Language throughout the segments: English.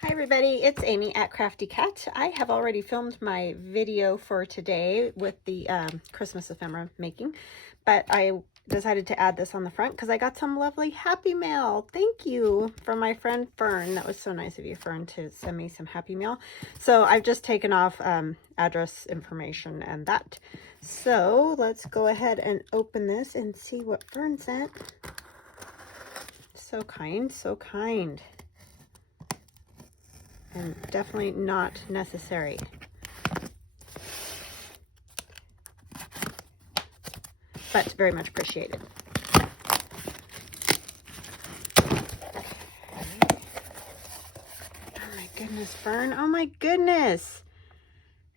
Hi everybody, it's Amy at Crafty Cat. I have already filmed my video for today with the Christmas ephemera making, but I decided to add this on the front because I got some lovely happy mail. Thank you from my friend Fern. That was so nice of you, Fern, to send me some happy mail. So I've just taken off address information and that. So let's go ahead and open this and see what Fern sent. So kind, so kind. And definitely not necessary. But very much appreciated. Oh my goodness, Fern. Oh my goodness.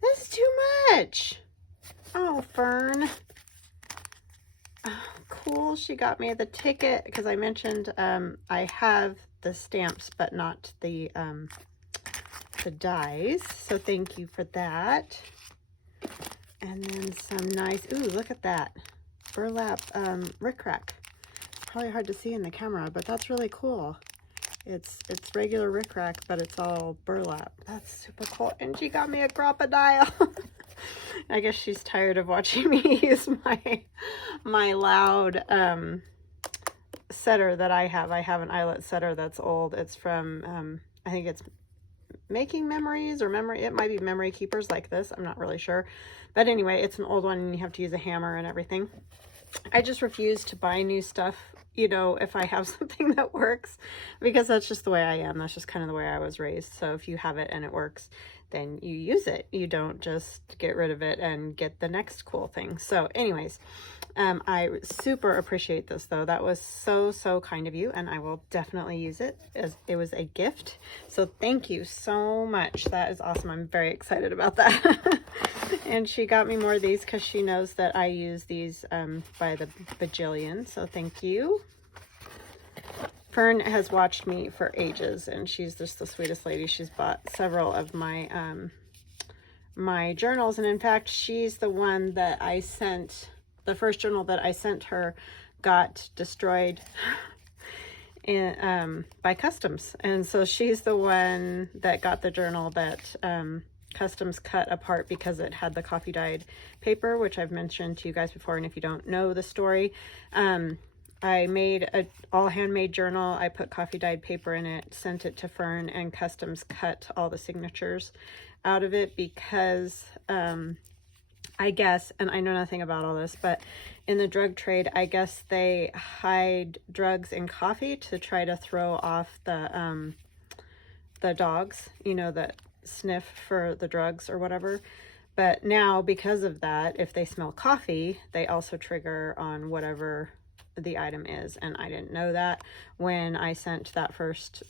That's too much. Oh, Fern. Oh, cool. She got me the ticket because I mentioned I have the stamps but not the dies, so thank you for that. And then some nice, ooh, look at that burlap rickrack. It's probably hard to see in the camera, but that's really cool. It's regular rickrack, but it's all burlap. That's super cool. And she got me a crocodile. I guess she's tired of watching me use my loud setter that I have. I have an eyelet setter that's old. It's from I think it's Making Memories or Memory, it might be Memory Keepers like this, I'm not really sure, but anyway, it's an old one and you have to use a hammer and everything. I just refuse to buy new stuff, you know, if I have something that works, because that's just the way I am. That's just kind of the way I was raised. So if you have it and it works, then you use it. You don't just get rid of it and get the next cool thing. So anyways, I super appreciate this though. That was so kind of you, and I will definitely use it as it was a gift. So thank you so much. That is awesome. I'm very excited about that. And she got me more of these because she knows that I use these by the bajillion. So thank you. Fern has watched me for ages, and she's just the sweetest lady. She's bought several of my my journals, and in fact, she's the one that I sent. The first journal that I sent her got destroyed in, by customs, and so she's the one that got the journal that customs cut apart because it had the coffee dyed paper, which I've mentioned to you guys before. And if you don't know the story, I made a all handmade journal. I put coffee dyed paper in it, sent it to Fern, and customs cut all the signatures out of it because I guess, and I know nothing about all this, but in the drug trade, I guess they hide drugs in coffee to try to throw off the dogs, you know, that sniff for the drugs or whatever. But now, because of that, if they smell coffee, they also trigger on whatever the item is. And I didn't know that when I sent that first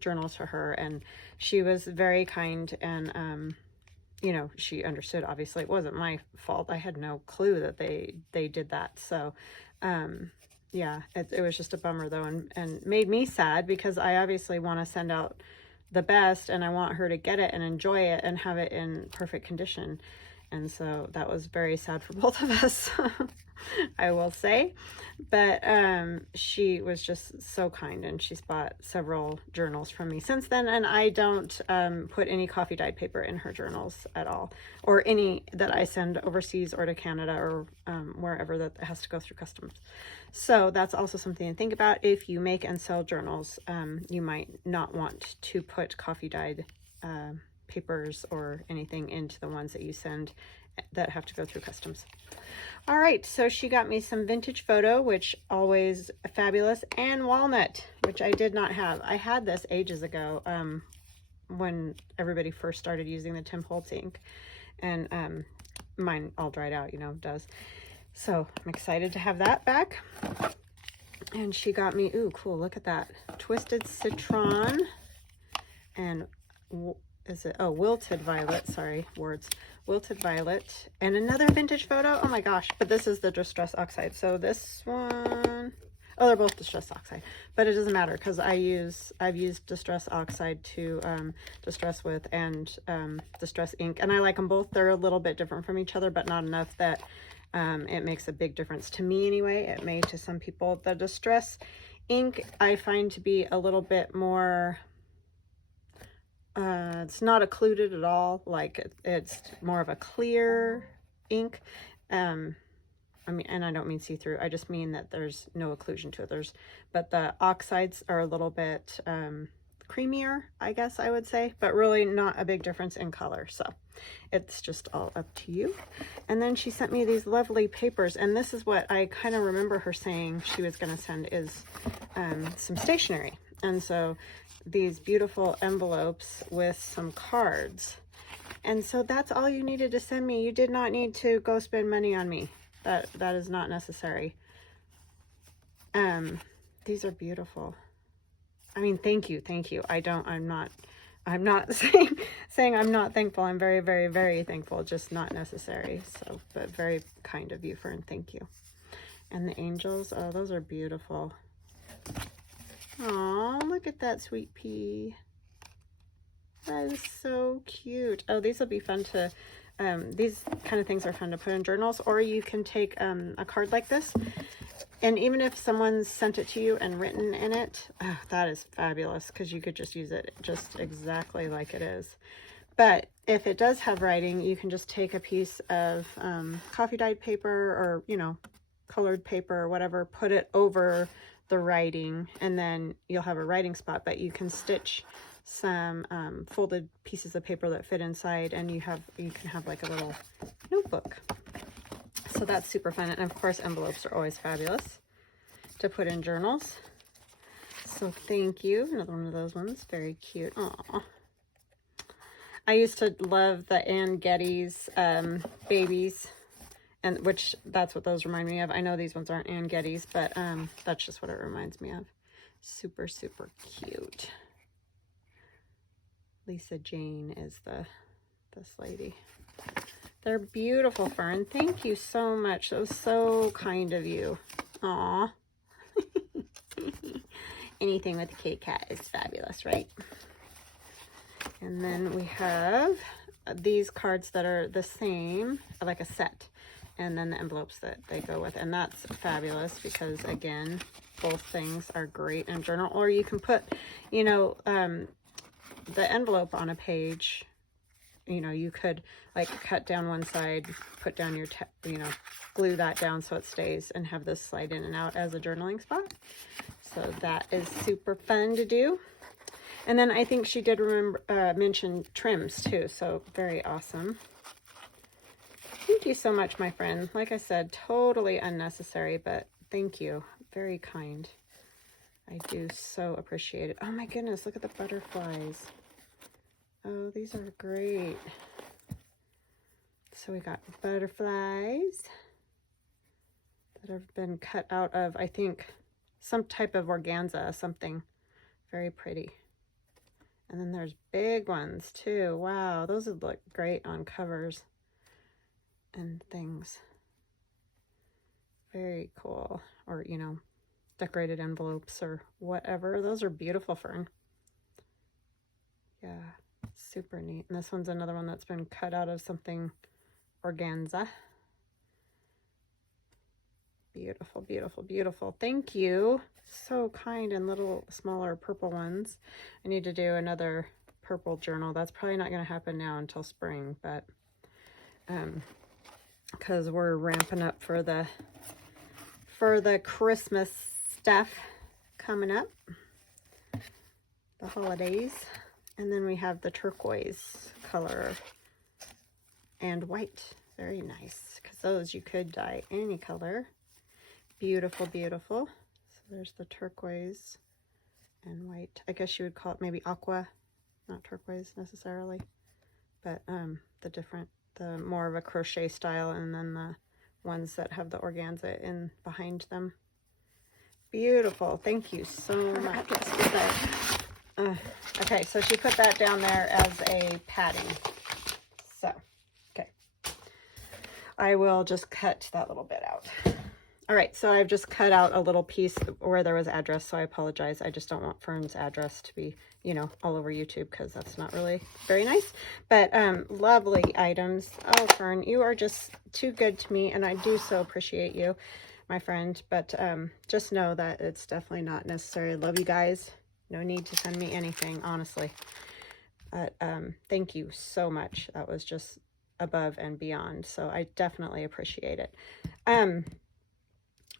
journal to her, and she was very kind, and you know, she understood. Obviously it wasn't my fault. I had no clue that they did that. So yeah, it was just a bummer though, and made me sad because I obviously want to send out the best, and I want her to get it and enjoy it and have it in perfect condition. And so that was very sad for both of us, I will say. But she was just so kind, and she's bought several journals from me since then. And I don't put any coffee dyed paper in her journals at all, or any that I send overseas or to Canada or wherever that has to go through customs. So that's also something to think about. If you make and sell journals, you might not want to put coffee dyed papers or anything into the ones that you send that have to go through customs. All right, so she got me some vintage photo, which always fabulous, and walnut, which I did not have. I had this ages ago when everybody first started using the Tim Holtz ink, and mine all dried out, you know, does. So I'm excited to have that back. And she got me, ooh, cool, look at that, twisted citron, and is it, oh, wilted violet, sorry, words, wilted violet, and another vintage photo. Oh my gosh, but this is the distress oxide. So this one, oh, they're both distress oxide, but it doesn't matter because I've used distress oxide to distress with, and distress ink, and I like them both. They're a little bit different from each other, but not enough that it makes a big difference to me anyway. It may to some people. The distress ink I find to be a little bit more it's not occluded at all. Like it's more of a clear ink. I mean, and I don't mean see-through. I just mean that there's no occlusion to it. But the oxides are a little bit creamier, I guess I would say, but really not a big difference in color. So it's just all up to you. And then she sent me these lovely papers, and this is what I kind of remember her saying she was going to send is some stationery. And so these beautiful envelopes with some cards. And so that's all you needed to send me. You did not need to go spend money on me. That is not necessary. These are beautiful. I mean, thank you. I'm not saying I'm not thankful. I'm very, very, very thankful, just not necessary. So, but very kind of you, Fern. Thank you. And the angels, oh, those are beautiful. Oh, look at that sweet pea. That is so cute. Oh, these will be fun to, these kind of things are fun to put in journals, or you can take a card like this, and even if someone's sent it to you and written in it, oh, that is fabulous, because you could just use it just exactly like it is. But if it does have writing, you can just take a piece of coffee dyed paper, or, you know, colored paper or whatever, put it over the writing, and then you'll have a writing spot, but you can stitch some folded pieces of paper that fit inside, and you can have like a little notebook. So that's super fun. And of course, envelopes are always fabulous to put in journals. So thank you. Another one of those ones. Very cute. Aww. I used to love the Ann Getty's babies, and which that's what those remind me of. I know these ones aren't Ann Getty's, but that's just what it reminds me of. Super, super cute. Lisa Jane is this lady. They're beautiful, Fern. Thank you so much. That was so kind of you. Aw. Anything with a Kit Kat is fabulous, right? And then we have these cards that are the same, like a set, and then the envelopes that they go with. And that's fabulous because, again, both things are great in journal. Or you can put, you know, the envelope on a page. You know, you could like cut down one side, put down your, you know, glue that down so it stays, and have this slide in and out as a journaling spot. So that is super fun to do. And then I think she did mention trims too. So very awesome. Thank you so much, my friend. Like I said, totally unnecessary, but thank you. Very kind. I do so appreciate it. Oh my goodness, look at the butterflies. Oh, these are great. So we got butterflies that have been cut out of, I think, some type of organza, something very pretty. And then there's big ones too. Wow, those would look great on covers and things. Very cool. Or, you know, decorated envelopes or whatever. Those are beautiful, Fern. Yeah. Super neat. And this one's another one that's been cut out of something organza. Beautiful, beautiful, beautiful. Thank you. So kind. And little smaller purple ones. I need to do another purple journal. That's probably not going to happen now until spring, but because we're ramping up for the Christmas stuff coming up, the holidays. And then we have the turquoise color and white. Very nice, because those you could dye any color. Beautiful, beautiful. So there's the turquoise and white. I guess you would call it maybe aqua, not turquoise necessarily, but the more of a crochet style, and then the ones that have the organza in behind them. Beautiful. Thank you so much. Okay, so she put that down there as a padding. So, okay. I will just cut that little bit out. All right, so I've just cut out a little piece where there was address, so I apologize. I just don't want Fern's address to be, you know, all over YouTube, because that's not really very nice. But lovely items. Oh, Fern, you are just too good to me, and I do so appreciate you, my friend. But just know that it's definitely not necessary. I love you guys. No need to send me anything, honestly. But thank you so much. That was just above and beyond. So I definitely appreciate it.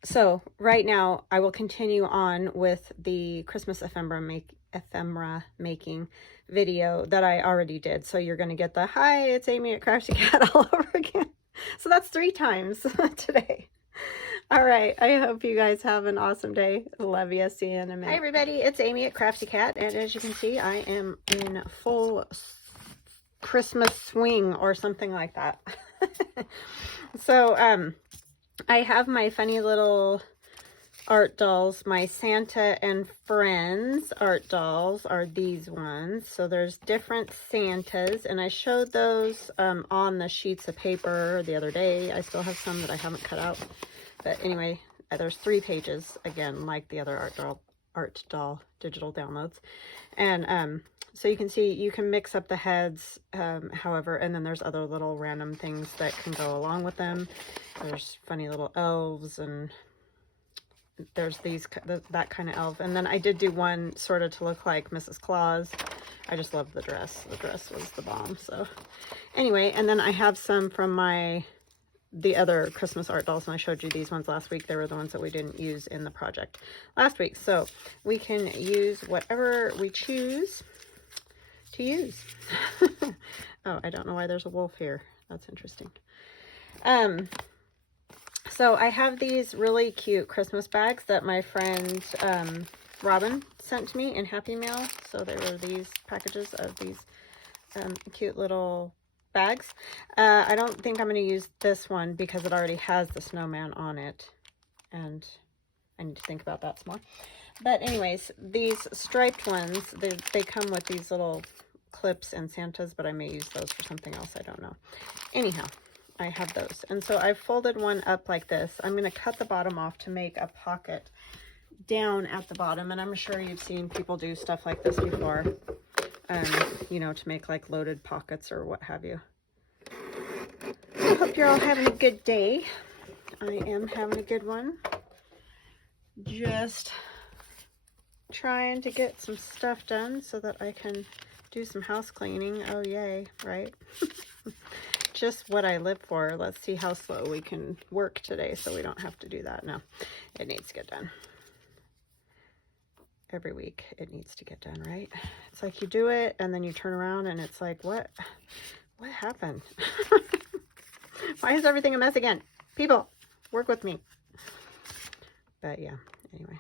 So right now I will continue on with the Christmas ephemera making video that I already did. So you're going to get the hi, it's Amy at Crafty Cat all over again. So that's 3 times today. All right. I hope you guys have an awesome day. Love you. See you in a minute. Hi, everybody. It's Amy at Crafty Cat. And as you can see, I am in full Christmas swing or something like that. So, I have my funny little art dolls. My Santa and Friends art dolls are these ones. So there's different Santas, and I showed those on the sheets of paper the other day. I still have some that I haven't cut out. But anyway, there's 3 pages, again, like the other art doll digital downloads. And so you can see, you can mix up the heads, however, and then there's other little random things that can go along with them. There's funny little elves, and there's that kind of elf. And then I did do one sort of to look like Mrs. Claus. I just love the dress. The dress was the bomb. So anyway, and then I have some from the other Christmas art dolls, and I showed you these ones last week. They were the ones that we didn't use in the project last week. So we can use whatever we choose to use. Oh, I don't know why there's a wolf here. That's interesting. So I have these really cute Christmas bags that my friend Robin sent to me in Happy Mail. So there were these packages of these cute little bags. I don't think I'm going to use this one because it already has the snowman on it, and I need to think about that some more. But anyways, these striped ones, they come with these little clips and Santas, but I may use those for something else. I don't know. Anyhow, I have those. And so I folded one up like this. I'm going to cut the bottom off to make a pocket down at the bottom. And I'm sure you've seen people do stuff like this before, you know, to make like loaded pockets or what have you. I hope you're all having a good day. I am having a good one. Just trying to get some stuff done so that I can do some house cleaning. Oh, yay, right? Just what I live for. Let's see how slow we can work today so we don't have to do that. No, it needs to get done. Every week it needs to get done, right? It's like you do it and then you turn around and it's like, what happened? Why is everything a mess again? People, work with me. But yeah, anyway.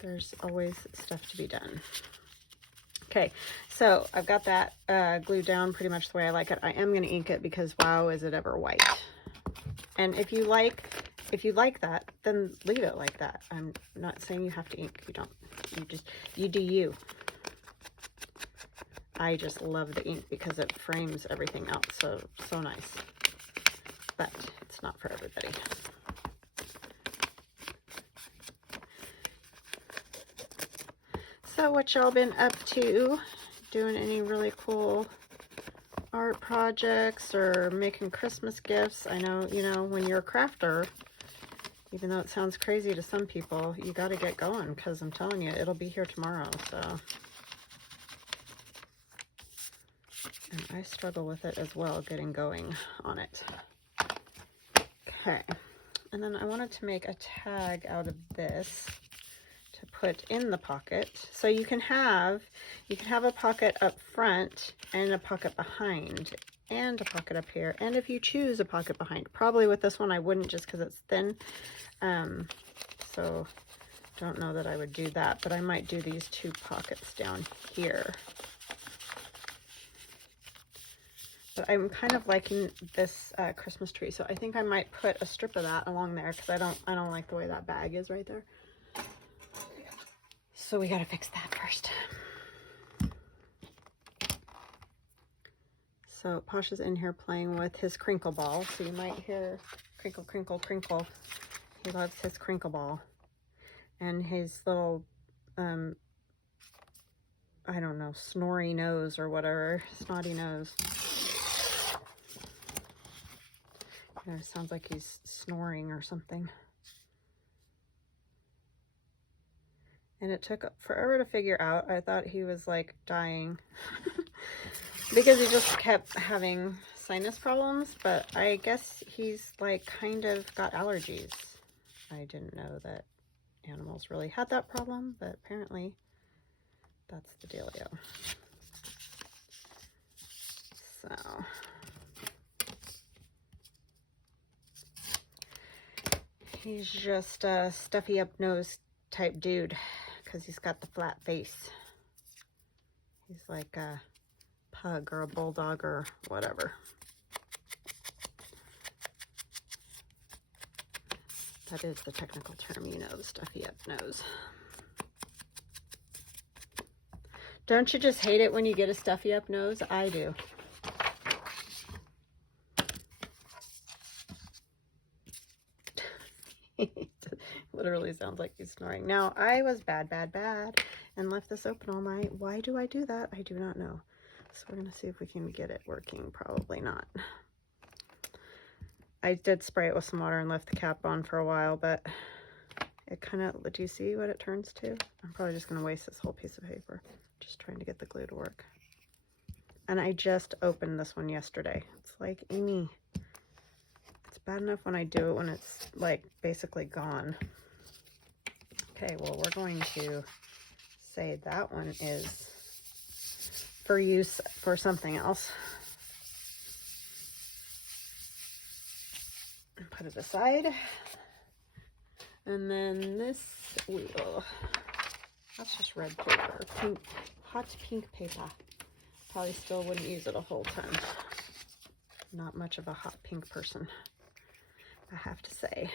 There's always stuff to be done. Okay, so I've got that glued down pretty much the way I like it. I am going to ink it because wow, is it ever white. And if you like that, then leave it like that. I'm not saying you have to ink. You don't. You do you. I just love the ink because it frames everything out so nice. But it's not for everybody. So what y'all been up to? Doing any really cool art projects or making Christmas gifts? I know, you know, when you're a crafter, even though it sounds crazy to some people, you got to get going because I'm telling you, it'll be here tomorrow. So, and I struggle with it as well, getting going on it. Okay, and then I wanted to make a tag out of this to put in the pocket. So you can have a pocket up front and a pocket behind and a pocket up here, and if you choose a pocket behind. Probably with this one I wouldn't, just because it's thin, so don't know that I would do that, but I might do these 2 pockets down here. But I'm kind of liking this Christmas tree, so I think I might put a strip of that along there because I don't like the way that bag is right there. So we got to fix that first. So Posh is in here playing with his crinkle ball. So you might hear crinkle, crinkle, crinkle. He loves his crinkle ball. And his little, I don't know, snory nose or whatever. Snotty nose. You know, it sounds like he's snoring or something. And it took forever to figure out. I thought he was like dying because he just kept having sinus problems, but I guess he's like kind of got allergies. I didn't know that animals really had that problem, but apparently that's the dealio. So he's just a stuffy up nose type dude because he's got the flat face. He's like a pug or a bulldog or whatever. That is the technical term, you know, the stuffy up nose. Don't you just hate it when you get a stuffy up nose? I do. Literally sounds like he's snoring. Now, I was bad and left this open all night. Why do I do that? I do not know. So we're going to see if we can get it working. Probably not. I did spray it with some water and left the cap on for a while, but it kind of, do you see what it turns to? I'm probably just going to waste this whole piece of paper. Just trying to get the glue to work. And I just opened this one yesterday. It's like, Amy, it's bad enough when I do it when it's like basically gone. Okay, well, we're going to say that one is for use for something else. Put it aside. And then this wheel, that's just red paper, pink, hot pink paper. Probably still wouldn't use it a whole ton. Not much of a hot pink person, I have to say.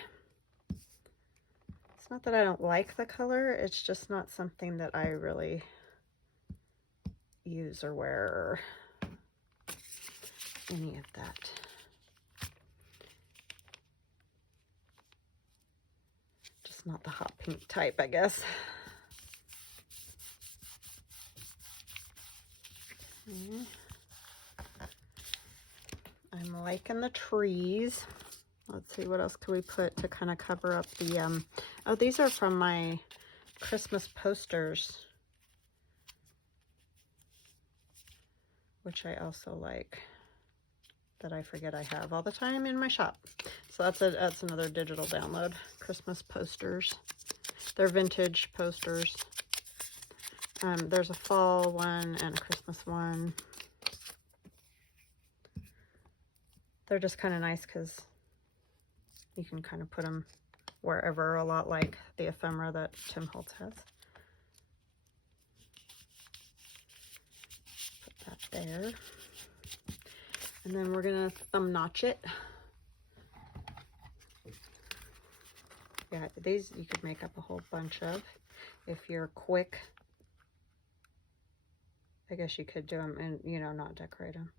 It's not that I don't like the color, it's just not something that I really use or wear or any of that. Just not the hot pink type, I guess. I'm liking the trees. Let's see, what else could we put to kind of cover up the, oh, these are from my Christmas posters, which I also like, that I forget I have all the time in my shop. So that's another digital download, Christmas posters. They're vintage posters. There's a fall one and a Christmas one. They're just kind of nice because you can kind of put them wherever, a lot like the ephemera that Tim Holtz has. Put that there. And then we're going to thumb notch it. Yeah, these you could make up a whole bunch of if you're quick. I guess you could do them and, you know, not decorate them.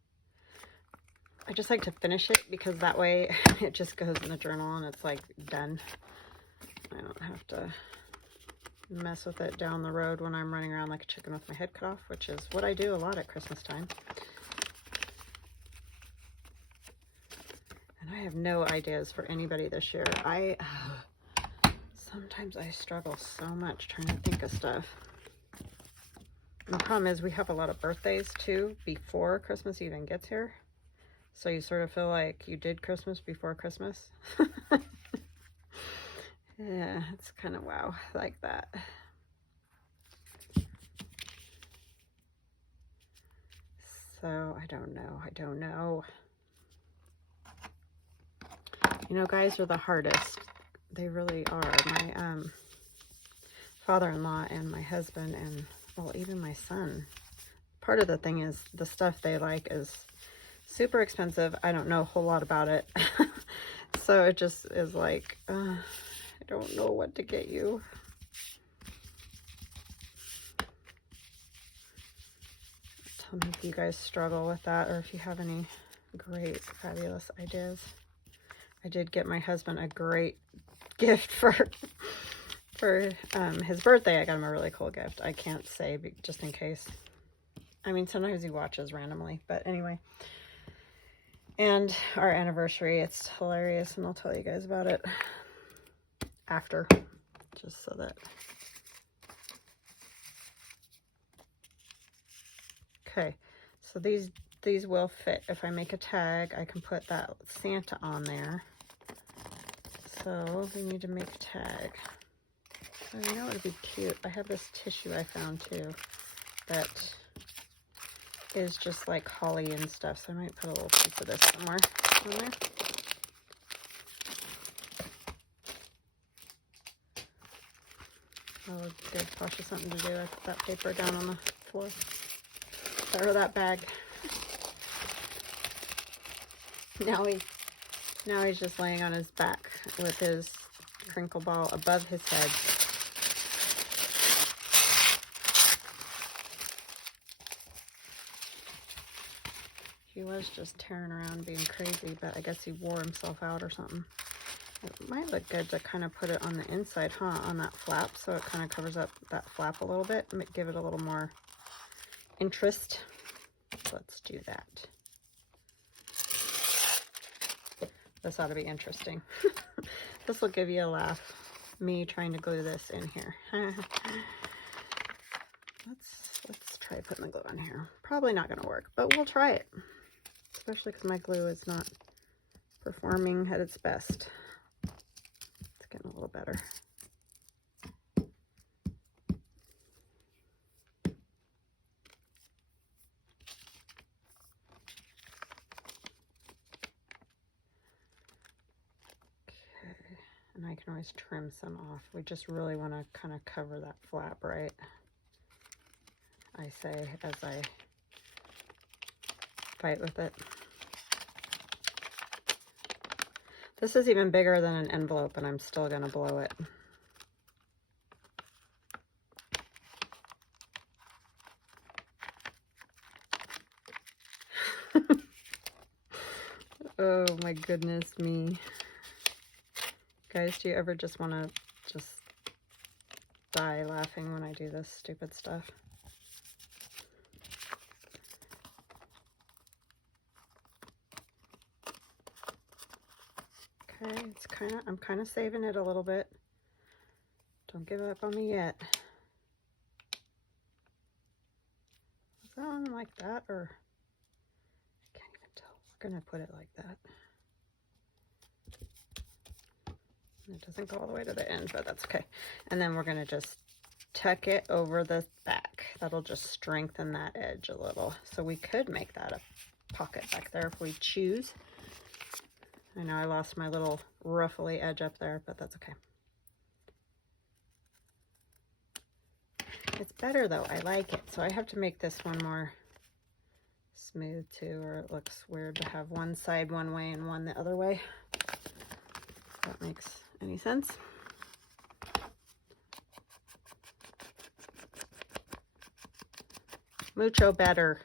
I just like to finish it because that way it just goes in the journal and it's like done. I don't have to mess with it down the road when I'm running around like a chicken with my head cut off, which is what I do a lot at Christmas time. And I have no ideas for anybody this year. Sometimes I struggle so much trying to think of stuff. And the problem is we have a lot of birthdays too before Christmas even gets here. So you sort of feel like you did Christmas before Christmas. Yeah, it's kind of wow, like that. So I don't know. You know, guys are the hardest. They really are. My father-in-law and my husband and, well, even my son. Part of the thing is the stuff they like is super expensive. I don't know a whole lot about it. So it just is like, I don't know what to get you. Tell me if you guys struggle with that or if you have any great, fabulous ideas. I did get my husband a great gift for his birthday. I got him a really cool gift. I can't say just in case. I mean, sometimes he watches randomly, but anyway. And our anniversary, it's hilarious, and I'll tell you guys about it after, just so that Okay, so these will fit. If I make a tag, I can put that Santa on there. So we need to make a tag. I know it would be cute. I have this tissue I found too that is just like holly and stuff. So I might put a little piece of this somewhere on there. Oh, good. Probably something to do. I put that paper down on the floor. Or that bag. Now he's just laying on his back with his crinkle ball above his head. He was just tearing around being crazy, but I guess he wore himself out or something. It might look good to kind of put it on the inside, huh? On that flap, so it kind of covers up that flap a little bit. Give it a little more interest. Let's do that. This ought to be interesting. This will give you a laugh. Me trying to glue this in here. Let's try putting the glue in here. Probably not going to work, but we'll try it. Especially because my glue is not performing at its best. It's getting a little better. And I can always trim some off. We just really want to kind of cover that flap, right? I say as I fight with it. This is even bigger than an envelope, and I'm still going to blow it. Oh my goodness me. Guys, do you ever just want to just die laughing when I do this stupid stuff? Okay, I'm kind of saving it a little bit. Don't give up on me yet. Is that on like that, or I can't even tell. We're gonna put it like that. It doesn't go all the way to the end, but that's okay. And then we're going to just tuck it over the back. That'll just strengthen that edge a little. So we could make that a pocket back there if we choose. I know I lost my little ruffly edge up there, but that's okay. It's better though. I like it. So I have to make this one more smooth too, or it looks weird to have one side one way and one the other way. That makes any sense? Mucho better.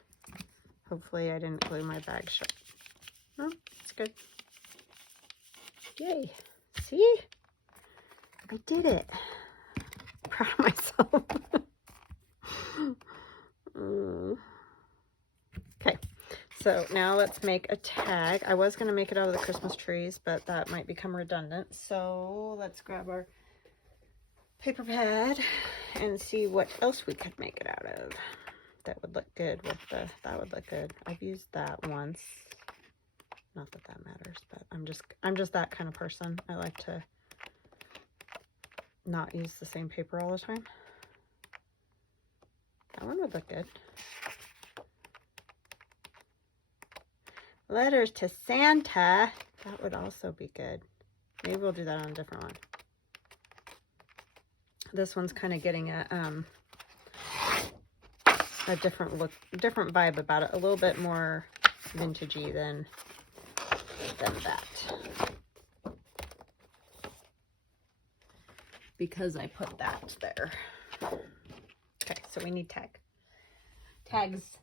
Hopefully I didn't glue my bag shut. Oh, it's good. Yay. See? I did it. I'm proud of myself. Okay. So now let's make a tag. I was going to make it out of the Christmas trees, but that might become redundant. So let's grab our paper pad and see what else we could make it out of. That would look good with that would look good. I've used that once. Not that that matters, but I'm just that kind of person. I like to not use the same paper all the time. That one would look good. Letters to Santa. That would also be good. Maybe we'll do that on a different one. This one's kind of getting a different look, different vibe about it. A little bit more vintagey than that. Because I put that there. Okay, so we need tags,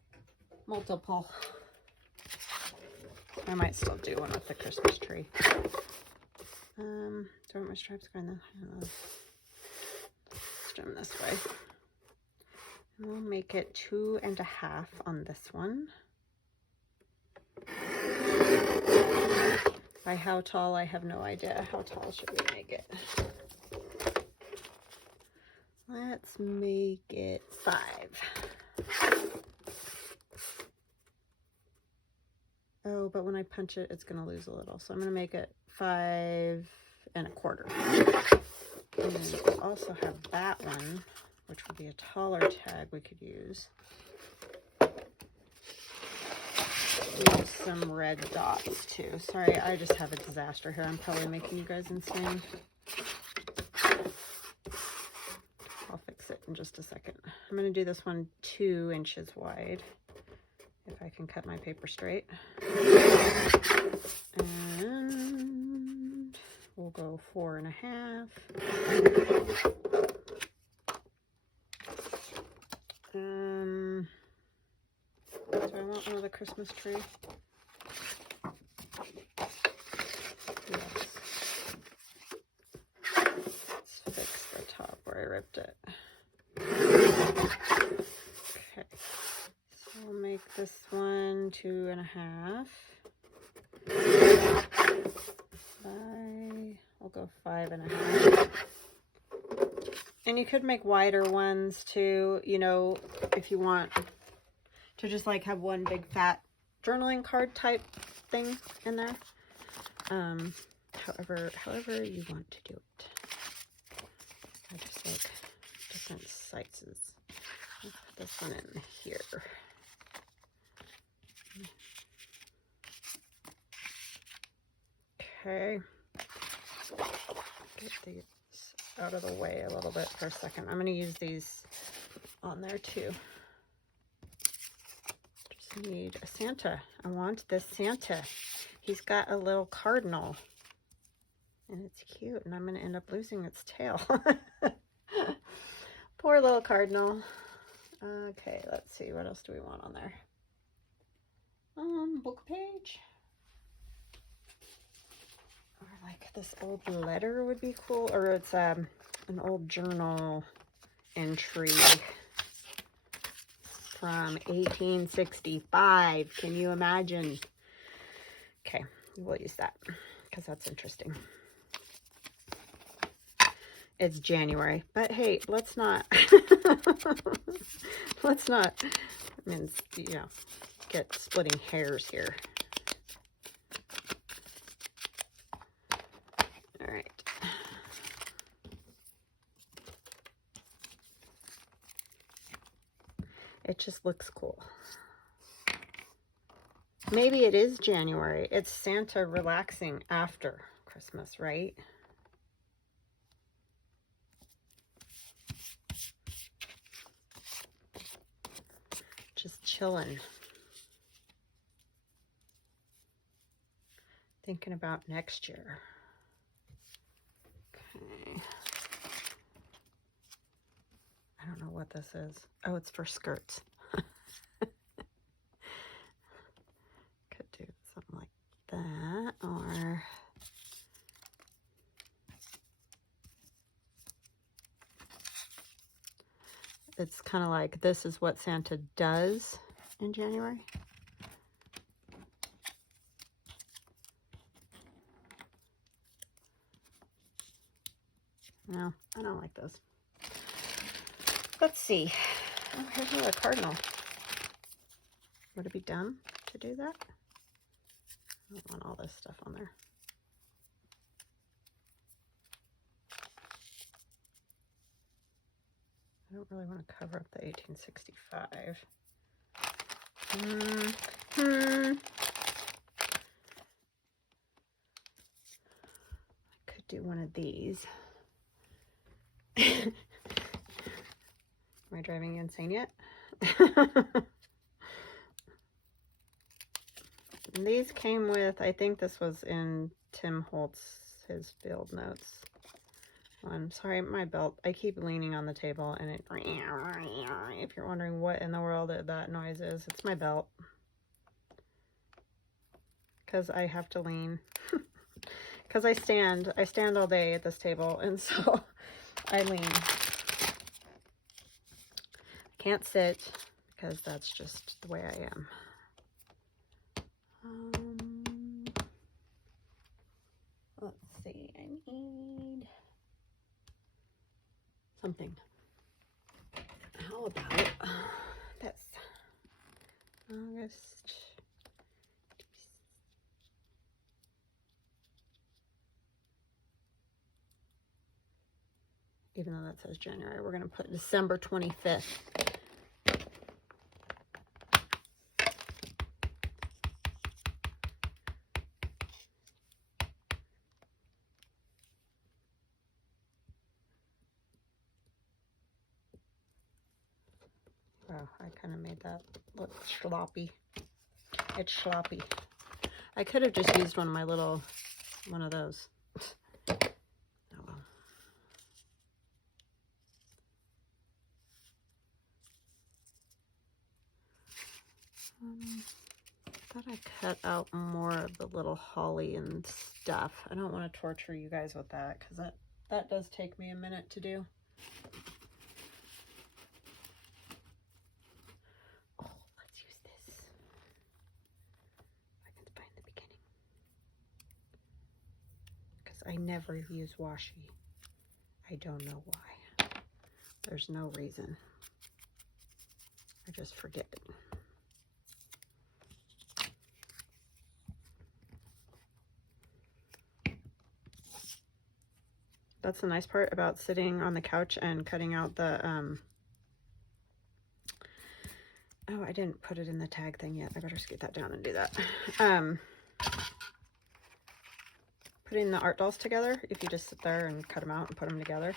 multiple. I might still do one with the Christmas tree. Do I want my stripes going there? I don't know. Let's do them this way. And we'll make it 2.5 on this one. By how tall, I have no idea. How tall should we make it? Let's make it 5. Oh, but when I punch it, it's going to lose a little. So I'm going to make it 5 1/4. And then we also have that one, which would be a taller tag we could use. Use some red dots too. Sorry, I just have a disaster here. I'm probably making you guys insane. I'll fix it in just a second. I'm going to do this one 2 inches wide, if I can cut my paper straight. And we'll go 4 1/2. Do I want one of the Christmas tree? Yes. Let's fix the top where I ripped it. Okay. So we'll make this one 2 1/2. We'll go 5 1/2. And you could make wider ones too, you know, if you want to just like have one big fat journaling card type thing in there. However you want to do it. I just like different sizes. I'll put this one in here. Okay. Get these out of the way a little bit for a second. I'm going to use these on there too. Just need a Santa. I want this Santa. He's got a little cardinal and it's cute, and I'm going to end up losing its tail. Poor little cardinal. Okay, let's see, what else do we want on there? Book page. Or like this old letter would be cool, or it's an old journal entry from 1865. Can you imagine? Okay, we'll use that because that's interesting. It's January, but hey, let's not you know, get splitting hairs here. All right. It just looks cool. Maybe it is January. It's Santa relaxing after Christmas, right? Just chilling. Thinking about next year. Okay. I don't know what this is. Oh, it's for skirts. Could do something like that, or it's kind of like, this is what Santa does in January. No, I don't like those. Let's see. Oh, here's another cardinal. Would it be dumb to do that? I don't want all this stuff on there. I don't really want to cover up the 1865. I could do one of these. Am I driving you insane yet? And these came with, I think this was in Tim Holtz, his field notes. I'm sorry, my belt. I keep leaning on the table and it, if you're wondering what in the world that noise is, it's my belt. Because I have to lean. Because I stand all day at this table, and so I lean. Can't sit because that's just the way I am. Let's see, I need something. How about this? August, even though that says January. We're going to put December 25th. Oh, I kind of made that look sloppy. It's sloppy. I could have just used one of those. Oh well. I thought I cut out more of the little holly and stuff. I don't want to torture you guys with that because that does take me a minute to do. Oh, let's use this. I can find the beginning. Because I never use washi. I don't know why. There's no reason. I just forget it. That's the nice part about sitting on the couch and cutting out the, oh, I didn't put it in the tag thing yet. I better scoot that down and do that. Putting the art dolls together, if you just sit there and cut them out and put them together,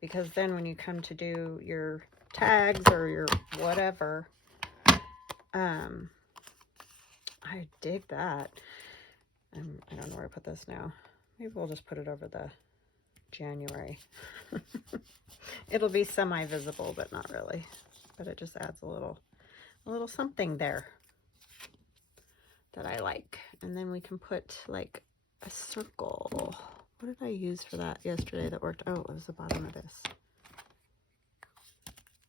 because then when you come to do your tags or your whatever, I dig that. I don't know where I put this now. Maybe we'll just put it over the January. It'll be semi-visible, but not really. But it just adds a little something there that I like. And then we can put like a circle. What did I use for that yesterday that worked? Oh, it was the bottom of this.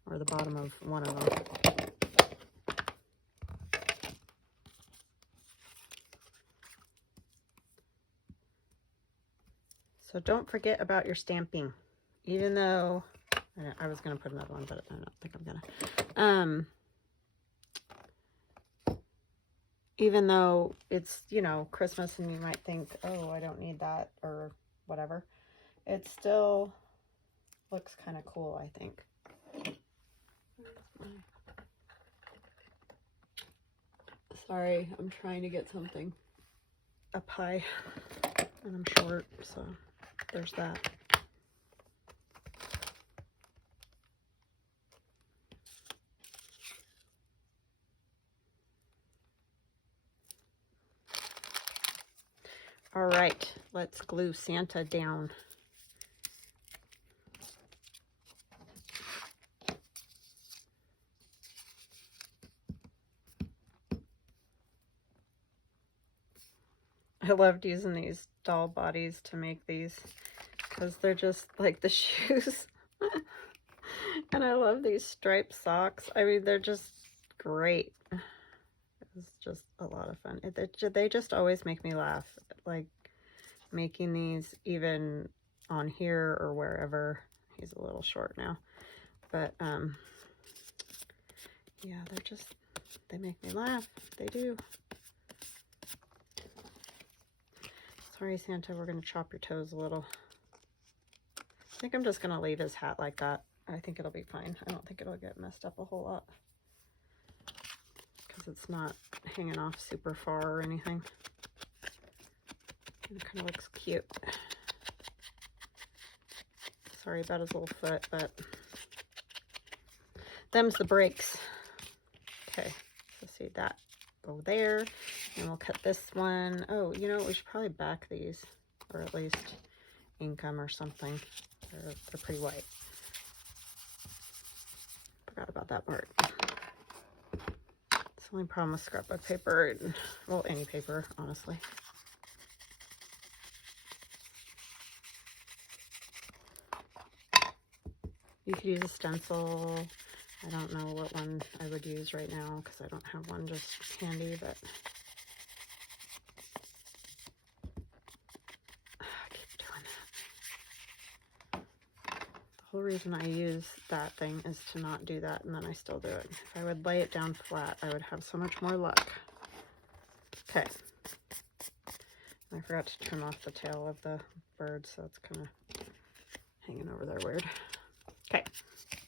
Or the bottom of one of them. So don't forget about your stamping, even though I was going to put another one, but I don't think I'm going to. Even though it's, you know, Christmas and you might think, oh, I don't need that or whatever, it still looks kind of cool, I think. Sorry, I'm trying to get something up high and I'm short, so there's that. All right, let's glue Santa down. I loved using these doll bodies to make these because they're just like the shoes. And I love these striped socks. I mean, they're just great. It's just a lot of fun. They just always make me laugh. Like making these even on here or wherever. He's a little short now. But, yeah, they make me laugh. They do. Sorry, Santa, we're going to chop your toes a little. I think I'm just going to leave his hat like that. I think it'll be fine. I don't think it'll get messed up a whole lot. Because it's not hanging off super far or anything. It kind of looks cute. Sorry about his little foot, but them's the breaks. Okay, so see that go there. And we'll cut this one. Oh, you know, we should probably back these, or at least ink them or something. They're pretty white. Forgot about that part. It's the only problem with scrapbook paper, and, well, any paper, honestly. You could use a stencil. I don't know what one I would use right now because I don't have one just handy, but I keep doing that. The whole reason I use that thing is to not do that, and then I still do it. If I would lay it down flat, I would have so much more luck. Okay. I forgot to trim off the tail of the bird, so it's kind of hanging over there weird. Okay,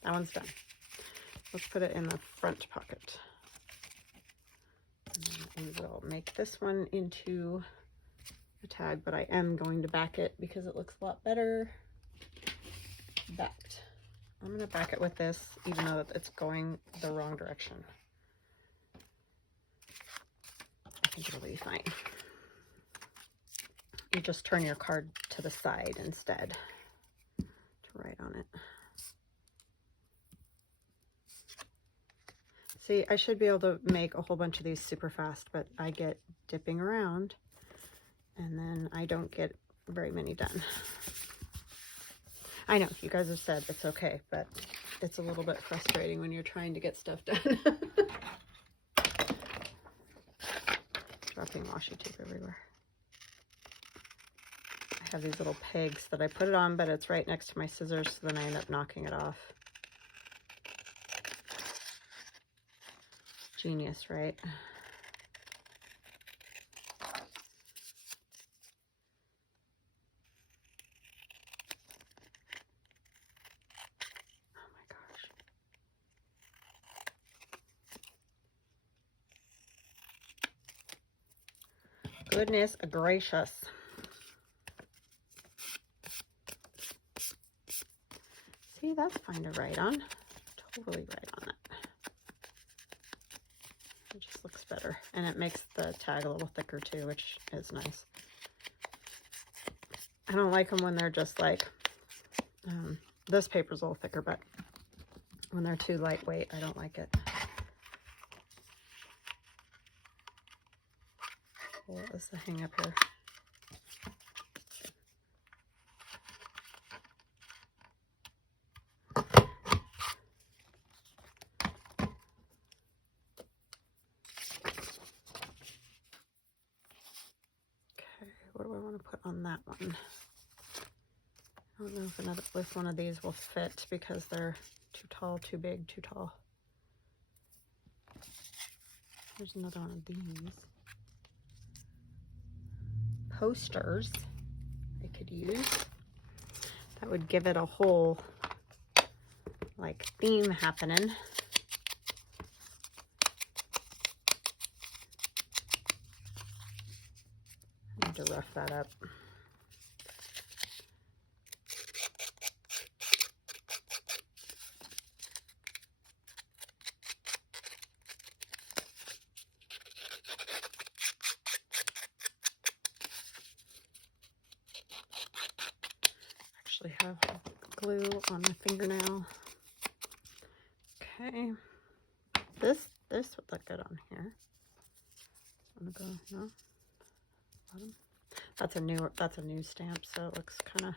that one's done. Let's put it in the front pocket. And we will make this one into a tag, but I am going to back it because it looks a lot better backed. I'm going to back it with this, even though it's going the wrong direction. I think it'll be fine. You just turn your card to the side instead to write on it. See, I should be able to make a whole bunch of these super fast, but I get dipping around and then I don't get very many done. I know you guys have said it's okay, but it's a little bit frustrating when you're trying to get stuff done. Dropping washi tape everywhere. I have these little pegs that I put it on, but it's right next to my scissors, so then I end up knocking it off. Genius, right? Oh my gosh. Goodness gracious. See, that's fine to write on. Totally write on it. It just looks better. And it makes the tag a little thicker too, which is nice. I don't like them when they're just like, this paper's a little thicker, but when they're too lightweight, I don't like it. What is the hang up here? What do I want to put on that one? I don't know if one of these will fit because they're too tall, too big, too tall. There's another one of these. Posters I could use. That would give it a whole like theme happening. I need to rough that up. Actually have glue on my fingernail. Okay. This would look good on here. I'm gonna go, no? Bottom. That's a new stamp, so it looks kind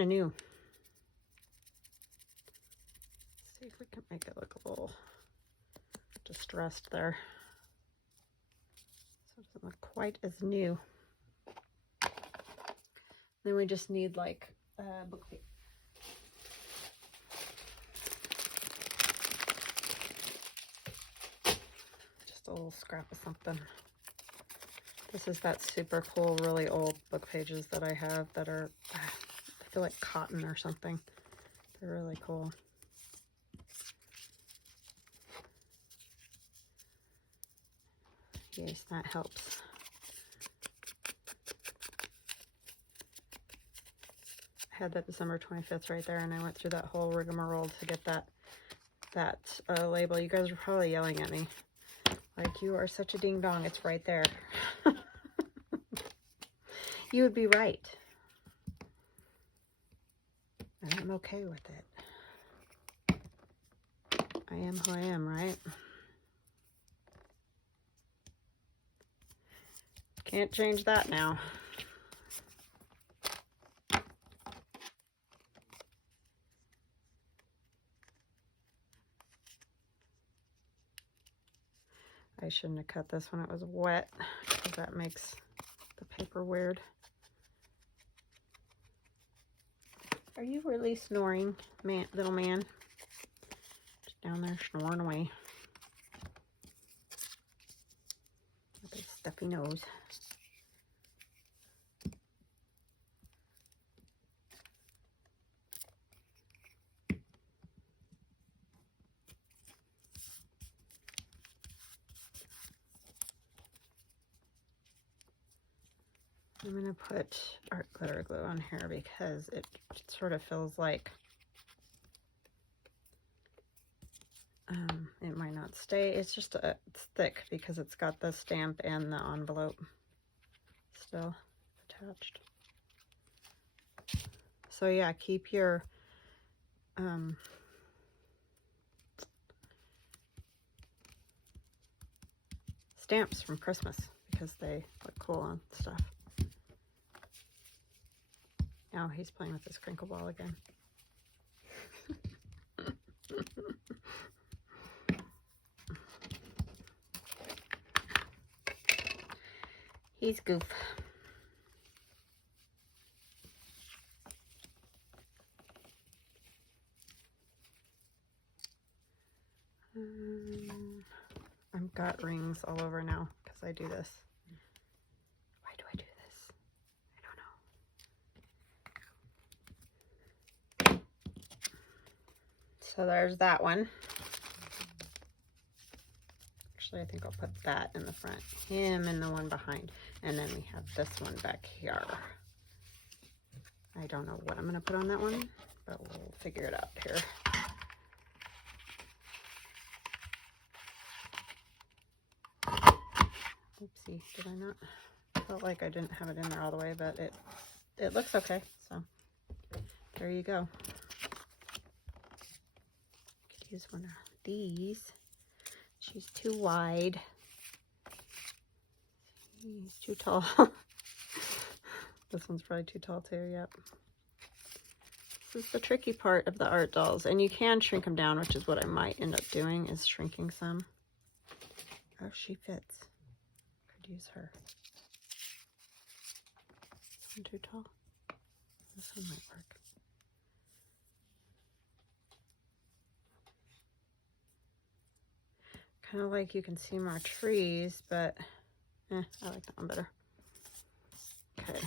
of new. Let's see if we can make it look a little distressed there. So it doesn't look quite as new. Then we just need like book paper. Just a little scrap of something. This is that super cool, really old book pages that I have that are, I feel like cotton or something. They're really cool. Yes, that helps. I had that December 25th right there, and I went through that whole rigmarole to get that label. You guys are probably yelling at me. Like, you are such a ding dong. It's right there. You would be right. And I'm okay with it. I am who I am, right? Can't change that now. I shouldn't have cut this when it was wet, because that makes the paper weird. Are you really snoring, man, little man? Just down there snoring away with his stuffy nose. I'm going to put art glitter glue on here because it sort of feels like it might not stay. It's just it's thick because it's got the stamp and the envelope still attached. So yeah, keep your stamps from Christmas because they look cool on stuff. Now he's playing with his crinkle ball again. He's goof. I've got rings all over now because I do this. Why do I do this? I don't know. So there's that one. Actually, I think I'll put that in the front, him in the one behind, and then we have this one back here. I don't know what I'm going to put on that one, but we'll figure it out here. Oopsie, did I not? I felt like I didn't have it in there all the way, but it looks okay, so there you go. Could use one of these. She's too wide. He's too tall. This one's probably too tall too, yep. This is the tricky part of the art dolls, and you can shrink them down, which is what I might end up doing, is shrinking some. Oh, she fits. Could use her. This one too tall? This one might work. Kind of like you can see more trees, but I like that one better. Okay.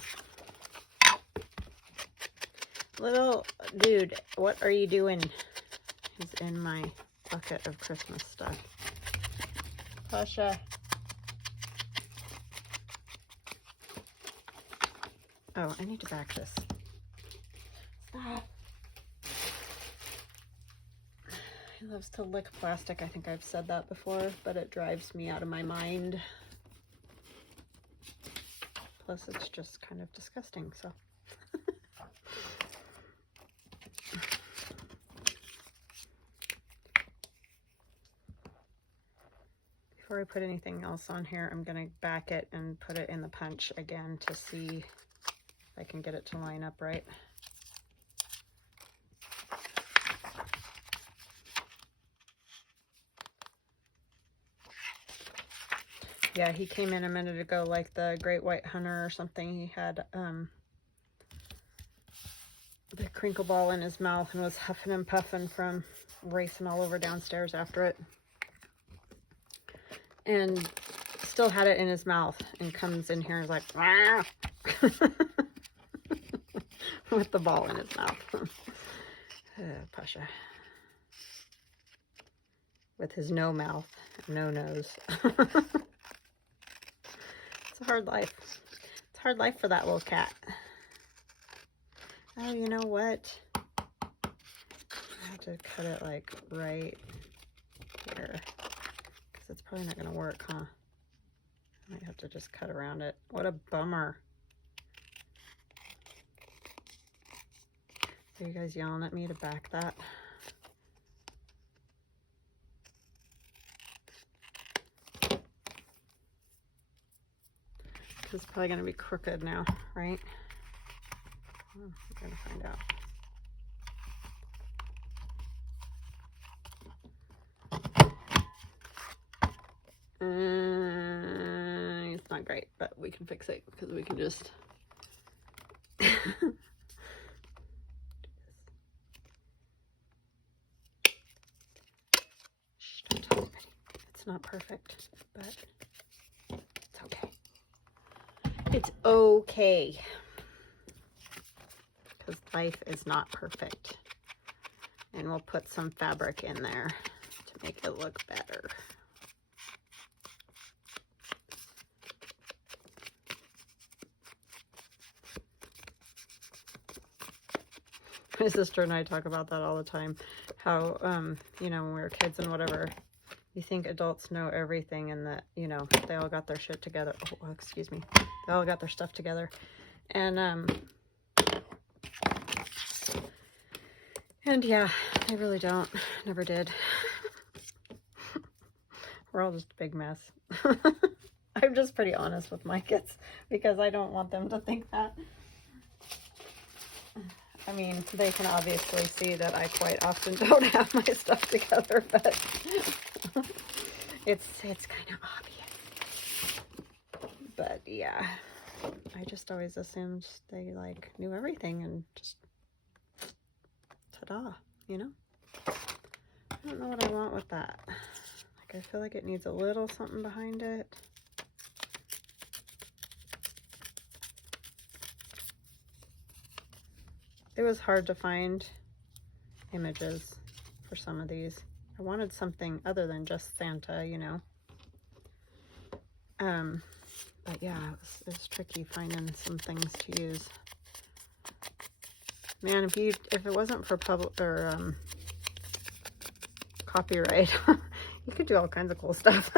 Little dude, what are you doing? He's in my bucket of Christmas stuff. Pasha. Oh, I need to back this. Stop. He loves to lick plastic. I think I've said that before, but it drives me out of my mind. Plus, it's just kind of disgusting, so. Before I put anything else on here, I'm going to back it and put it in the punch again to see if I can get it to line up right. Yeah, he came in a minute ago like the Great White Hunter or something. He had the crinkle ball in his mouth and was huffing and puffing from racing all over downstairs after it. And still had it in his mouth and comes in here and is like, "Rah!" with the ball in his mouth. Pasha. With his no mouth, no nose. It's a hard life. It's a hard life for that little cat. Oh, you know what? I have to cut it like right here. Because it's probably not going to work, huh? I might have to just cut around it. What a bummer. Are you guys yelling at me to back that? It's probably going to be crooked now, right? Oh, we're going to find out. It's not great, but we can fix it because we can just Shh, don't tell anybody. It's not perfect, but it's okay. It's okay. Because life is not perfect. And we'll put some fabric in there to make it look better. My sister and I talk about that all the time. How, you know, when we were kids and whatever, you think adults know everything and that, you know, they all got their shit together. Oh, excuse me. They all got their stuff together. And yeah, they really don't. Never did. We're all just a big mess. I'm just pretty honest with my kids because I don't want them to think that. I mean, they can obviously see that I quite often don't have my stuff together, but it's kind of obvious. But yeah, I just always assumed they like knew everything and just ta-da, you know? I don't know what I want with that. Like, I feel like it needs a little something behind it. It was hard to find images for some of these. I wanted something other than just Santa, you know. But yeah, it was tricky finding some things to use. Man, if it wasn't for public or copyright, you could do all kinds of cool stuff.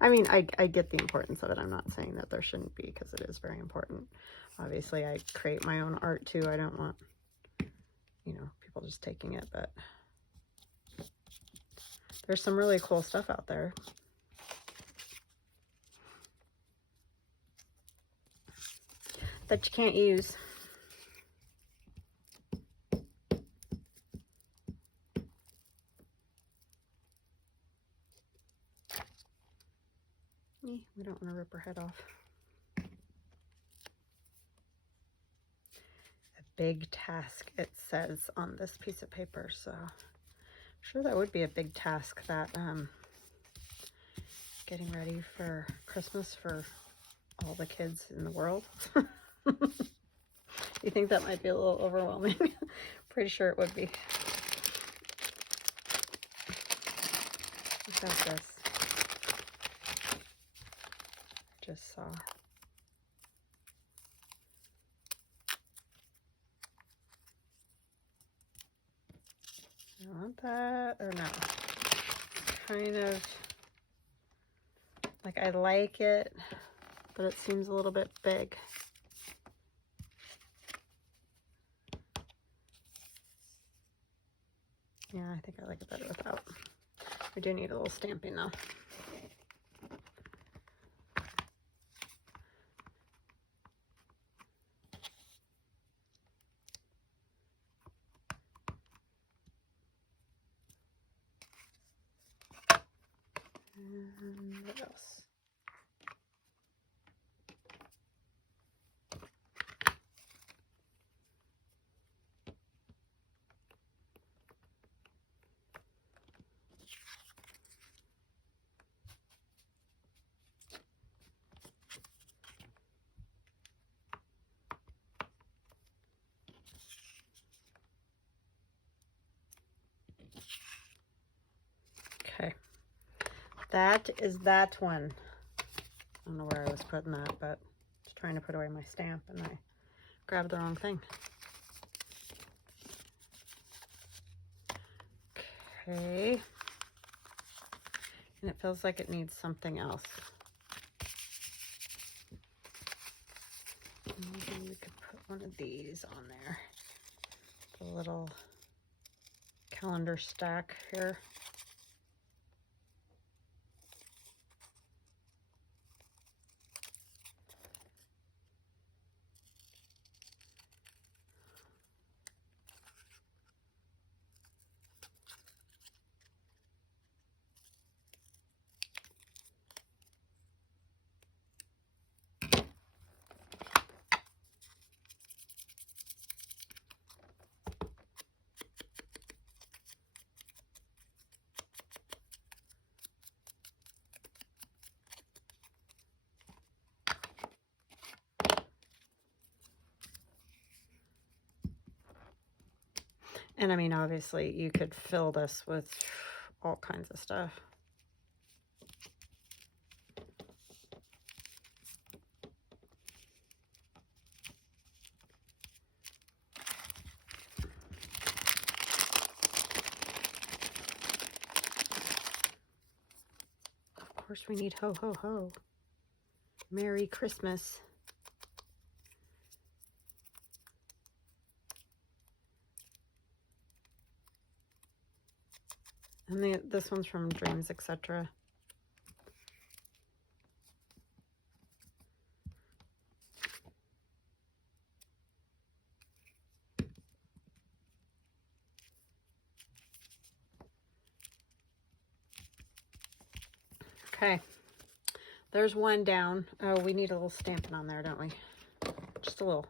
I mean, I get the importance of it. I'm not saying that there shouldn't be, because it is very important. Obviously, I create my own art too. I don't want, you know, people just taking it, but there's some really cool stuff out there. That you can't use. We don't want to rip her head off. A big task, it says on this piece of paper, so I'm sure that would be a big task, that getting ready for Christmas for all the kids in the world. You think that might be a little overwhelming? Pretty sure it would be. Look at this. Just saw. I want that or no? Kind of like, I like it, but it seems a little bit big. Yeah, I think I like it better without. We do need a little stamping though. And what else? Okay, that is that one. I don't know where I was putting that, but I was trying to put away my stamp and I grabbed the wrong thing. Okay, and it feels like it needs something else. Maybe we could put one of these on there. The little calendar stack here. And I mean, obviously you could fill this with all kinds of stuff. course we need ho, ho, ho. Merry Christmas. And this one's from Dreams, etc. Okay, there's one down. Oh, we need a little stamping on there, don't we? Just a little.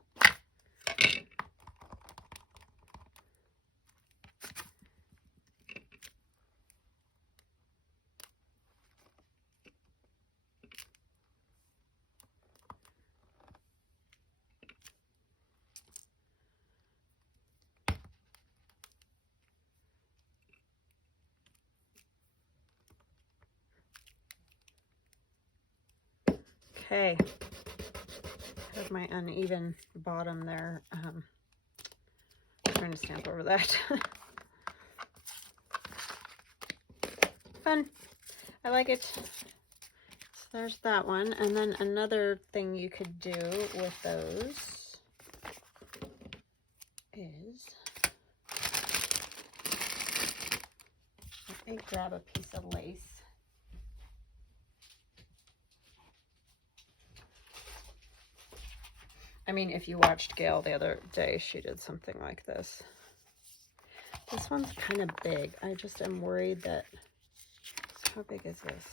Okay, have my uneven bottom there. Trying to stamp over that. Fun. I like it. So there's that one. And then another thing you could do with those is I grab a piece of lace. I mean, if you watched Gail the other day, she did something like this. This one's kind of big. I just am worried that, how big is this?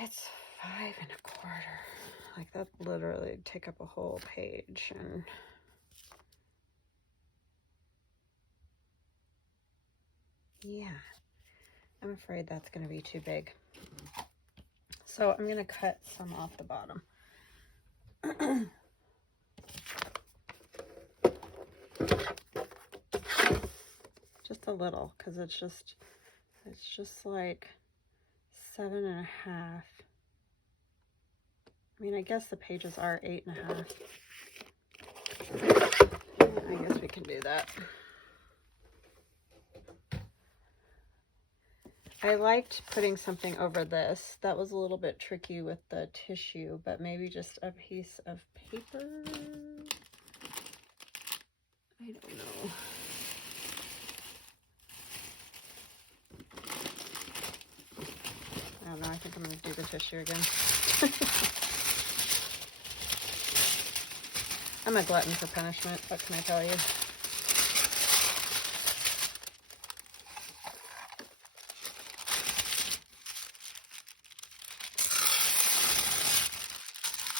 It's 5 1/4. Like that literally take up a whole page. And yeah, I'm afraid that's going to be too big. So I'm going to cut some off the bottom. Just a little, because it's just like 7 1/2. I mean, I guess the pages are 8 1/2. I guess we can do that. I liked putting something over this. That was a little bit tricky with the tissue, but maybe just a piece of paper. I don't know. I don't know. I think I'm going to do the tissue again. I'm a glutton for punishment. What can I tell you?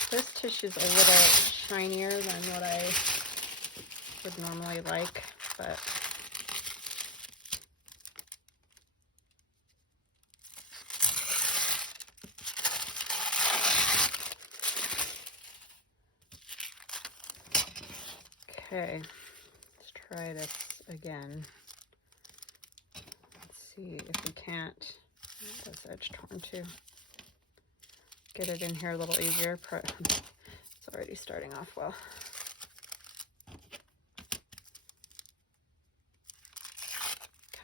This tissue is a little shinier than what I would normally like, but okay, let's try this again. Let's see if we can't, this edge torn too. Get it in here a little easier. It's already starting off well.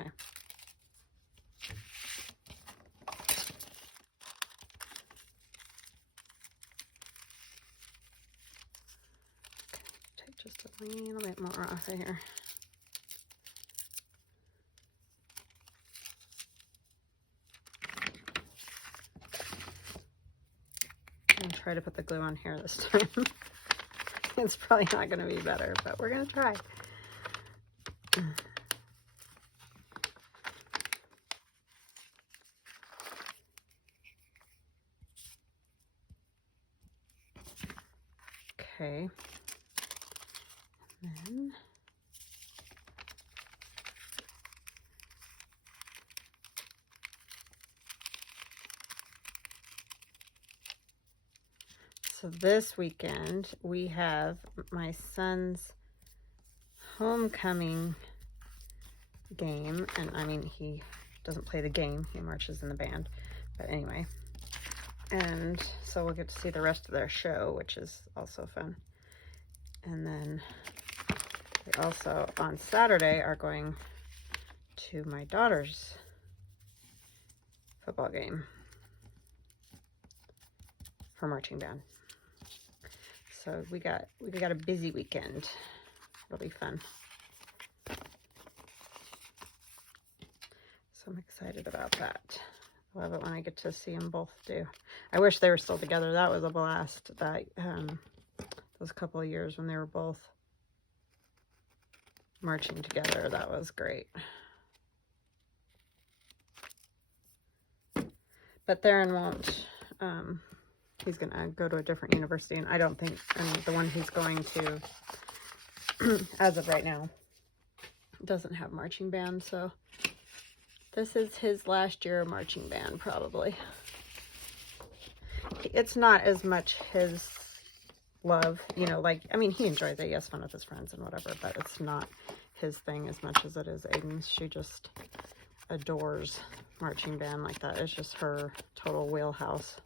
Okay. Take just a little bit more off of here. And try to put the glue on here this time. It's probably not going to be better, but we're going to try. Okay. And then so this weekend we have my son's homecoming game, and I mean, he doesn't play the game, he marches in the band, but anyway, and so we'll get to see the rest of their show, which is also fun. And then we also on Saturday are going to my daughter's football game for marching band. So we got a busy weekend. Really fun. So I'm excited about that. I love it when I get to see them both do. I wish they were still together. That was a blast. That those couple of years when they were both marching together. That was great. But Theron won't. He's going to go to a different university, and I don't think, and the one he's going to, as of right now, doesn't have marching band, so this is his last year of marching band, probably. It's not as much his love, you know, like, I mean, he enjoys it, he has fun with his friends and whatever, but it's not his thing as much as it is Aiden's. She just adores marching band like that. It's just her total wheelhouse.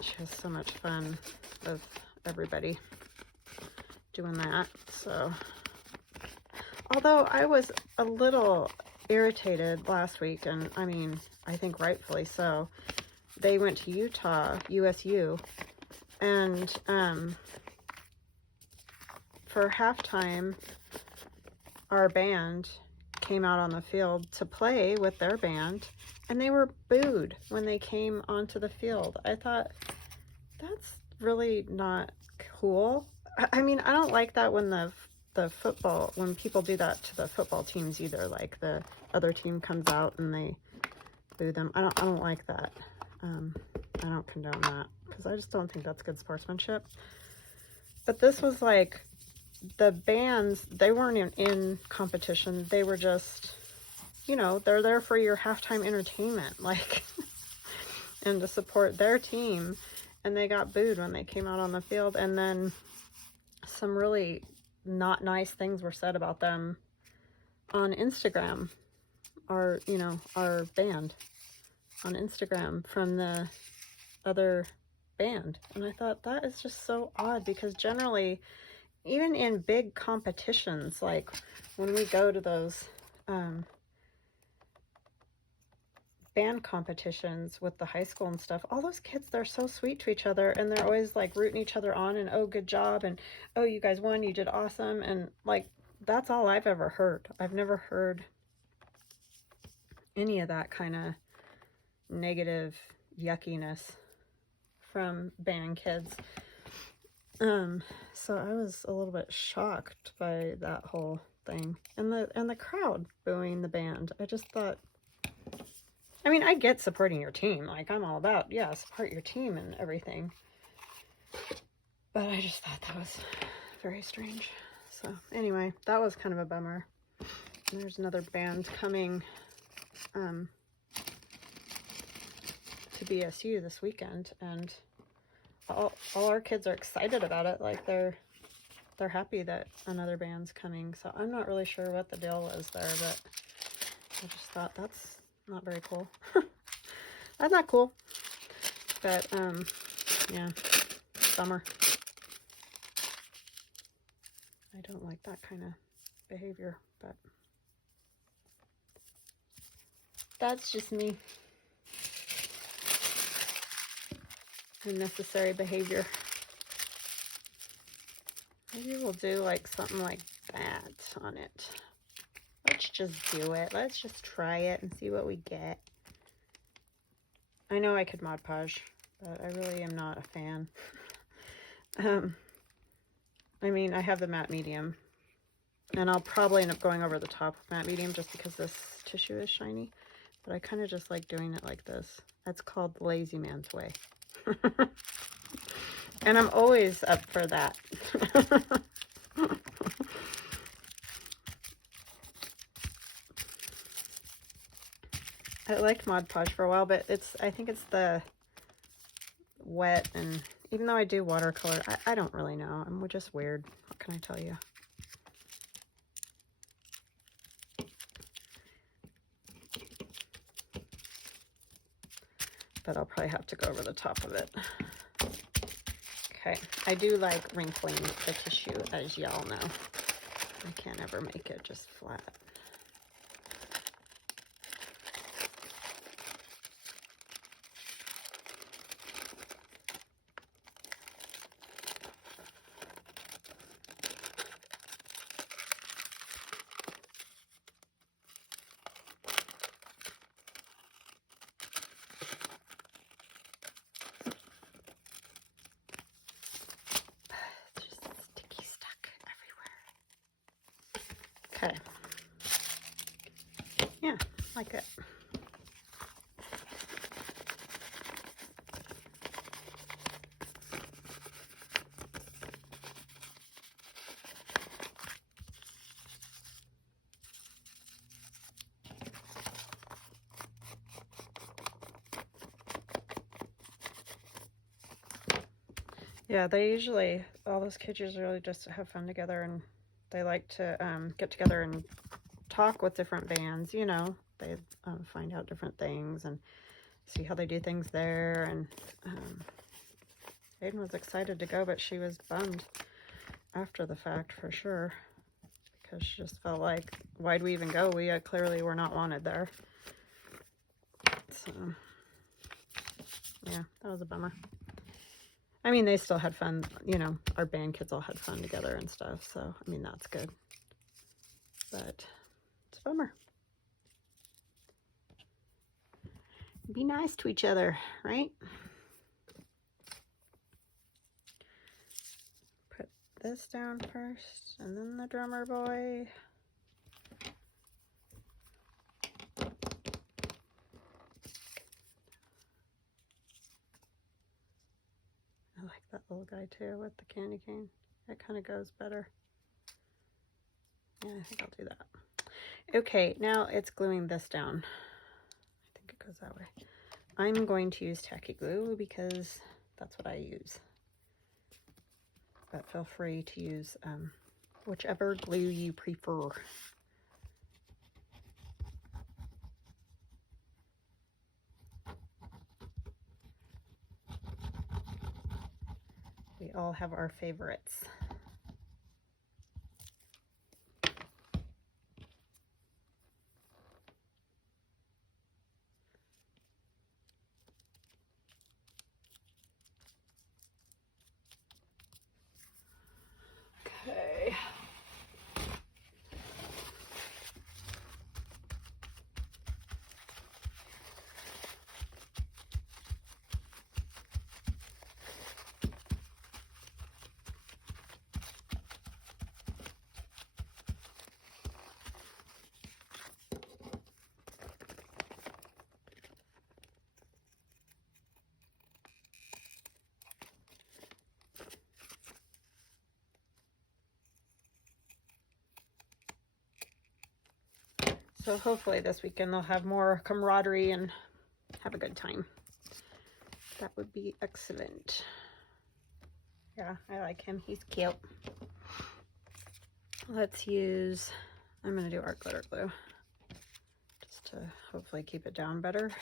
She has so much fun with everybody doing that. So, although I was a little irritated last week, and I mean, I think rightfully so, they went to Utah, USU, and for halftime, our band came out on the field to play with their band, and they were booed when they came onto the field. I thought, that's really not cool. I mean, I don't like that when the football, when people do that to the football teams either, like the other team comes out and they boo them. I don't like that. I don't condone that, because I just don't think that's good sportsmanship. But this was like, the bands, they weren't in competition. They were just, you know, they're there for your halftime entertainment, like, and to support their team. And they got booed when they came out on the field. And then some really not nice things were said about them on Instagram, our band on Instagram from the other band. And I thought, that is just so odd, because generally, even in big competitions, like when we go to those band competitions with the high school and stuff, all those kids, they're so sweet to each other, and they're always like rooting each other on, and oh, good job, and oh, you guys won, you did awesome. And like, that's all I've ever heard. I've never heard any of that kind of negative yuckiness from band kids. So I was a little bit shocked by that whole thing, and the crowd booing the band. I just thought, I mean, I get supporting your team, like, I'm all about, yeah, support your team and everything, but I just thought that was very strange. So anyway, that was kind of a bummer. And there's another band coming to BSU this weekend, and all our kids are excited about it. Like, they're happy that another band's coming. So I'm not really sure what the deal was there, but I just thought, that's not very cool. That's not cool. But yeah, bummer. I don't like that kind of behavior, but that's just me. Unnecessary behavior. Maybe we'll do like something like that on it. Let's just do it. Let's just try it and see what we get. I know I could Mod Podge, but I really am not a fan. I mean, I have the matte medium, and I'll probably end up going over the top of matte medium just because this tissue is shiny, but I kind of just like doing it like this. That's called the lazy man's way. And I'm always up for that. I liked Mod Podge for a while, but I think it's the wet, and even though I do watercolor, I don't really know. I'm just weird. What can I tell you? But I'll probably have to go over the top of it. Okay, I do like wrinkling the tissue, as y'all know. I can't ever make it just flat. Okay. Yeah, like it. Yeah, they usually, all those kids usually just have fun together, and they like to get together and talk with different bands, you know. They find out different things and see how they do things there. And Aiden was excited to go, but she was bummed after the fact for sure, because she just felt like, why'd we even go? We clearly were not wanted there. So, yeah, that was a bummer. I mean, they still had fun, you know, our band kids all had fun together and stuff, so, I mean, that's good. But it's a bummer. Be nice to each other, right? Put this down first, and then the drummer boy. I like that little guy too with the candy cane. That kind of goes better. Yeah, I think I'll do that. Okay, now it's gluing this down. I think it goes that way. I'm going to use tacky glue because that's what I use. But feel free to use whichever glue you prefer. We all have our favorites. Okay. So hopefully this weekend they'll have more camaraderie and have a good time. That would be excellent. Yeah, I like him. He's cute. Let's use, I'm going to do art glitter glue just to hopefully keep it down better.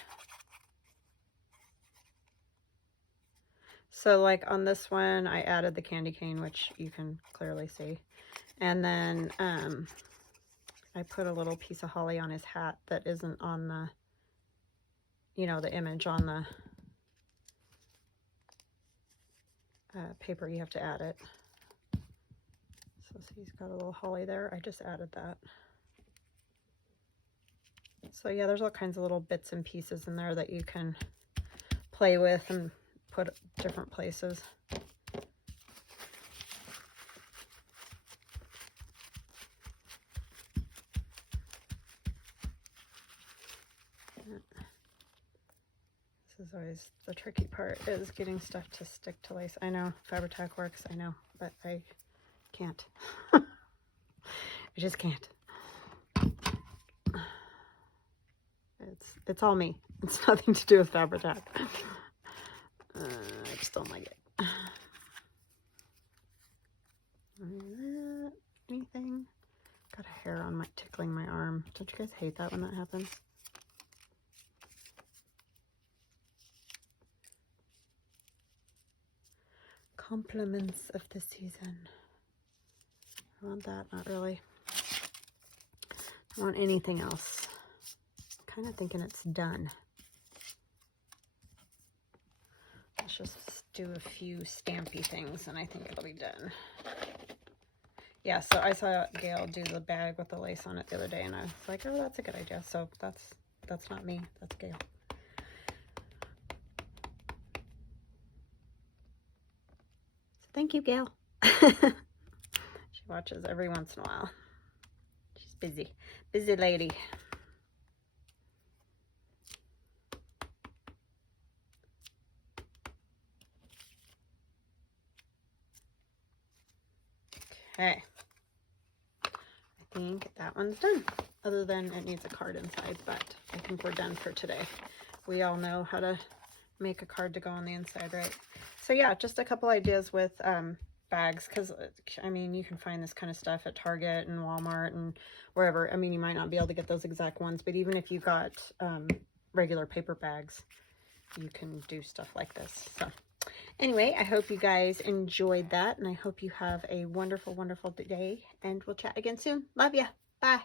So like on this one, I added the candy cane, which you can clearly see. And then I put a little piece of holly on his hat that isn't on the, you know, the image on the paper. You have to add it. So see, he's got a little holly there. I just added that. So yeah, there's all kinds of little bits and pieces in there that you can play with and put different places. This is always the tricky part, is getting stuff to stick to lace. I know Fabri-Tac works, I know, but I can't. I just can't. It's all me. It's nothing to do with Fabri-Tac. I just don't like it. Anything? Got a hair on my tickling my arm. Don't you guys hate that when that happens? Compliments of the season. I want that, not really. I don't want anything else. I'm kind of thinking it's done. Let's just do a few stampy things and I think it'll be done. Yeah, so I saw Gail do the bag with the lace on it the other day and I was like, oh, that's a good idea. So that's not me, that's Gail. Thank you, Gail. She watches every once in a while. She's busy. Busy lady. Okay. I think that one's done. Other than it needs a card inside, but I think we're done for today. We all know how to make a card to go on the inside, right? So yeah, just a couple ideas with bags, because I mean, you can find this kind of stuff at Target and Walmart and wherever. I mean, you might not be able to get those exact ones, but even if you got regular paper bags, you can do stuff like this. So anyway, I hope you guys enjoyed that, and I hope you have a wonderful, wonderful day, and we'll chat again soon. Love ya. Bye.